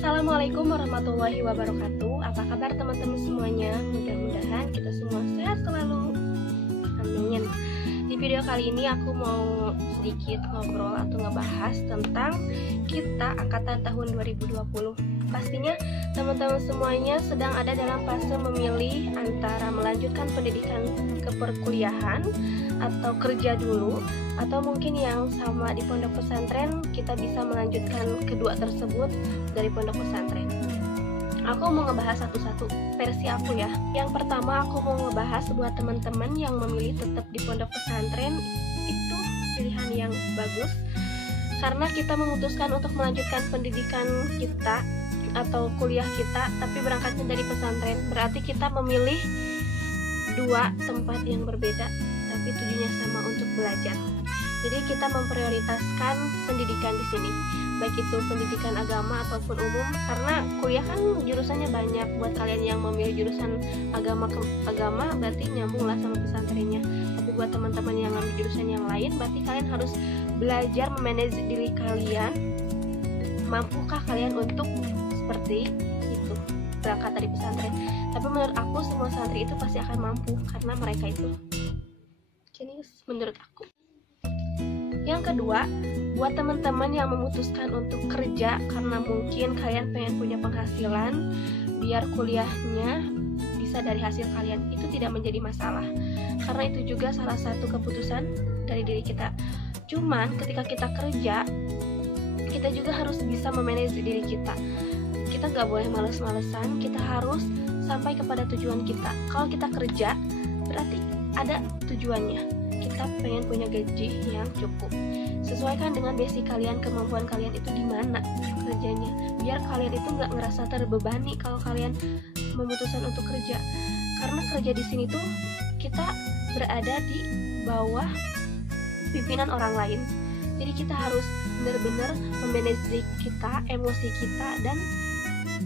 Assalamualaikum warahmatullahi wabarakatuh. Apa kabar teman-teman semuanya? Mudah-mudahan kita semua sehat selalu. Amin. Di video kali ini aku mau sedikit ngobrol atau ngebahas tentang kita angkatan tahun 2020. Pastinya teman-teman semuanya sedang ada dalam fase memilih antara melanjutkan pendidikan ke perkuliahan atau kerja dulu, atau mungkin yang sama di pondok pesantren kita bisa melanjutkan kedua tersebut dari pondok pesantren. Aku mau ngebahas satu-satu versi aku ya. Yang pertama aku mau ngebahas buat teman-teman yang memilih tetap di pondok pesantren, itu pilihan yang bagus karena kita memutuskan untuk melanjutkan pendidikan kita atau kuliah kita tapi berangkatnya dari pesantren. Berarti kita memilih dua tempat yang berbeda tapi tujuannya sama untuk belajar. Jadi kita memprioritaskan pendidikan di sini, baik itu pendidikan agama ataupun umum, karena kuliah kan jurusannya banyak. Buat kalian yang memilih jurusan agama berarti nyambung lah sama pesantrennya. Tapi buat teman-teman yang ngambil jurusan yang lain, berarti kalian harus belajar memanage diri kalian. Mampukah kalian untuk seperti itu berangkat dari pesantren? Tapi menurut aku semua santri itu pasti akan mampu karena mereka itu jenius menurut aku. Yang kedua, buat teman-teman yang memutuskan untuk kerja karena mungkin kalian pengen punya penghasilan biar kuliahnya bisa dari hasil kalian, itu tidak menjadi masalah karena itu juga salah satu keputusan dari diri kita. Cuman ketika kita kerja, kita juga harus bisa memanage diri kita. Kita nggak boleh males-malesan, kita harus sampai kepada tujuan kita. Kalau kita kerja, berarti ada tujuannya. Kita pengen punya gaji yang cukup. Sesuaikan dengan basic kalian, kemampuan kalian itu di mana kerjanya. Biar kalian itu nggak ngerasa terbebani kalau kalian memutuskan untuk kerja. Karena kerja di sini tuh kita berada di bawah pimpinan orang lain. Jadi kita harus benar-benar memanage diri kita, emosi kita, dan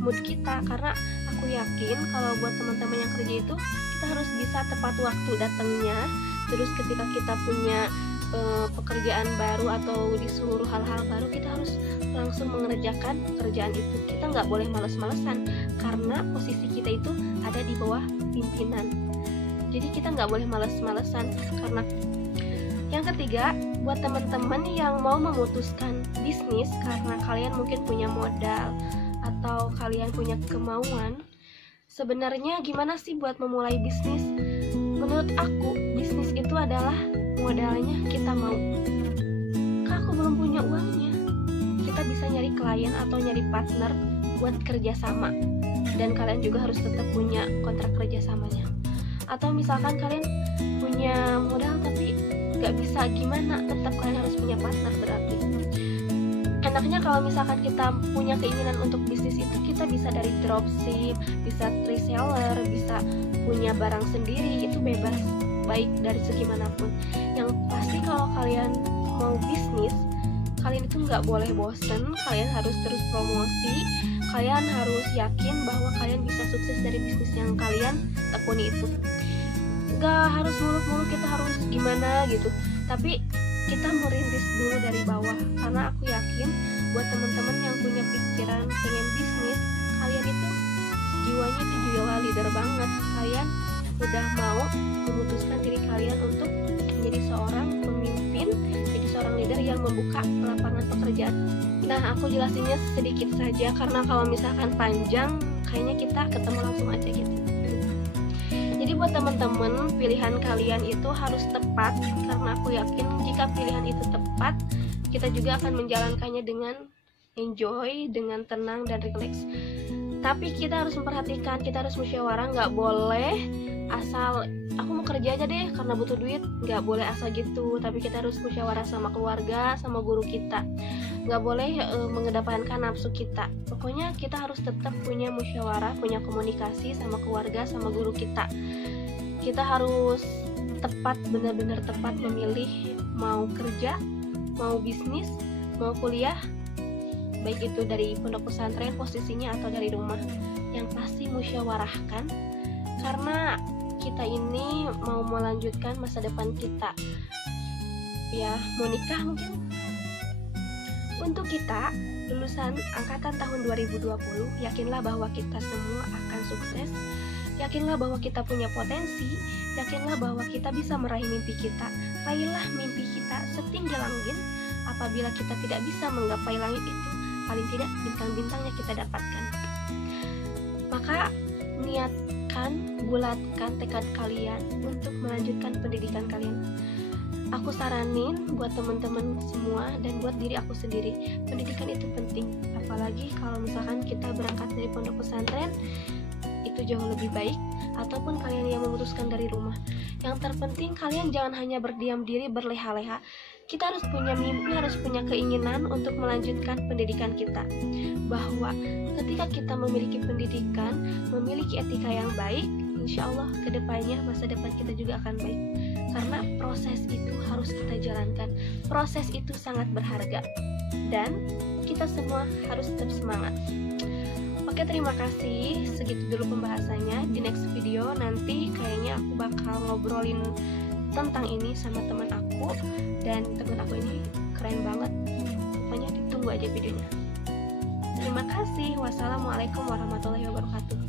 mood kita. Karena aku yakin kalau buat teman-teman yang kerja itu kita harus bisa tepat waktu datangnya. Terus ketika kita punya pekerjaan baru atau disuruh hal-hal baru, kita harus langsung mengerjakan pekerjaan itu. Kita nggak boleh males-malesan karena posisi kita itu ada di bawah pimpinan. Jadi kita nggak boleh males-malesan. Karena yang ketiga, buat teman-teman yang mau memutuskan bisnis karena kalian mungkin punya modal atau kalian punya kemauan, sebenarnya gimana sih buat memulai bisnis? Menurut aku, bisnis itu adalah modalnya kita mau. Kak, aku belum punya uangnya. Kita bisa nyari klien atau nyari partner buat kerjasama, dan kalian juga harus tetap punya kontrak kerjasamanya. Atau misalkan kalian punya modal tapi nggak bisa gimana, tetap kalian harus punya partner. Berarti enaknya kalau misalkan kita punya keinginan untuk bisnis itu, kita bisa dari dropship, bisa reseller, bisa punya barang sendiri, itu bebas, baik dari segi manapun. Yang pasti kalau kalian mau bisnis, kalian itu nggak boleh bosen, kalian harus terus promosi, kalian harus yakin bahwa kalian bisa sukses dari bisnis yang kalian tekuni itu. Nggak harus muluk-muluk kita harus gimana gitu, tapi kita merintis dulu dari bawah. Karena aku yakin buat teman-teman yang punya pikiran pengen bisnis, kalian itu jiwanya itu jiwa leader banget. Kalian udah mau memutuskan diri kalian untuk menjadi seorang pemimpin, jadi seorang leader yang membuka lapangan pekerjaan. Nah, aku jelasinnya sedikit saja karena kalau misalkan panjang kayaknya kita ketemu langsung aja gitu. Jadi buat teman-teman, pilihan kalian itu harus tepat karena aku yakin jika pilihan itu tepat, kita juga akan menjalankannya dengan enjoy, dengan tenang dan relax. Tapi kita harus memperhatikan, kita harus musyawarah, nggak boleh asal aku mau kerja aja deh karena butuh duit, nggak boleh asal gitu. Tapi kita harus musyawarah sama keluarga, sama guru kita, nggak boleh mengedepankan nafsu kita. Pokoknya kita harus tetap punya musyawarah, punya komunikasi sama keluarga, sama guru kita. Kita harus tepat, benar-benar tepat memilih mau kerja, mau bisnis, mau kuliah, baik itu dari pondok pesantren posisinya atau dari rumah. Yang pasti musyawarahkan karena kita ini mau melanjutkan masa depan kita. Ya, mau nikah mungkin. Untuk kita lulusan angkatan tahun 2020, yakinlah bahwa kita semua akan sukses. Yakinlah bahwa kita punya potensi. Yakinlah bahwa kita bisa meraih mimpi kita. Raihlah mimpi kita setinggi langit. Apabila kita tidak bisa menggapai langit itu, paling tidak bintang-bintangnya kita dapatkan. Maka niatkan, bulatkan tekad kalian untuk melanjutkan pendidikan kalian. Aku saranin buat teman-teman semua dan buat diri aku sendiri, pendidikan itu penting. Apalagi kalau misalkan kita berangkat dari pondok pesantren, itu jauh lebih baik. Ataupun kalian yang memutuskan dari rumah, yang terpenting kalian jangan hanya berdiam diri berleha-leha. Kita harus punya mimpi, harus punya keinginan untuk melanjutkan pendidikan kita. Bahwa ketika kita memiliki pendidikan, memiliki etika yang baik, insya Allah kedepannya masa depan kita juga akan baik. Karena proses itu harus kita jalankan. Proses itu sangat berharga. Dan kita semua harus tetap semangat. Oke, terima kasih. Segitu dulu pembahasannya. Di next video nanti kayaknya aku bakal ngobrolin tentang ini sama teman aku. Dan teman aku ini keren banget. Pokoknya ditunggu aja videonya. Terima kasih. Wassalamualaikum warahmatullahi wabarakatuh.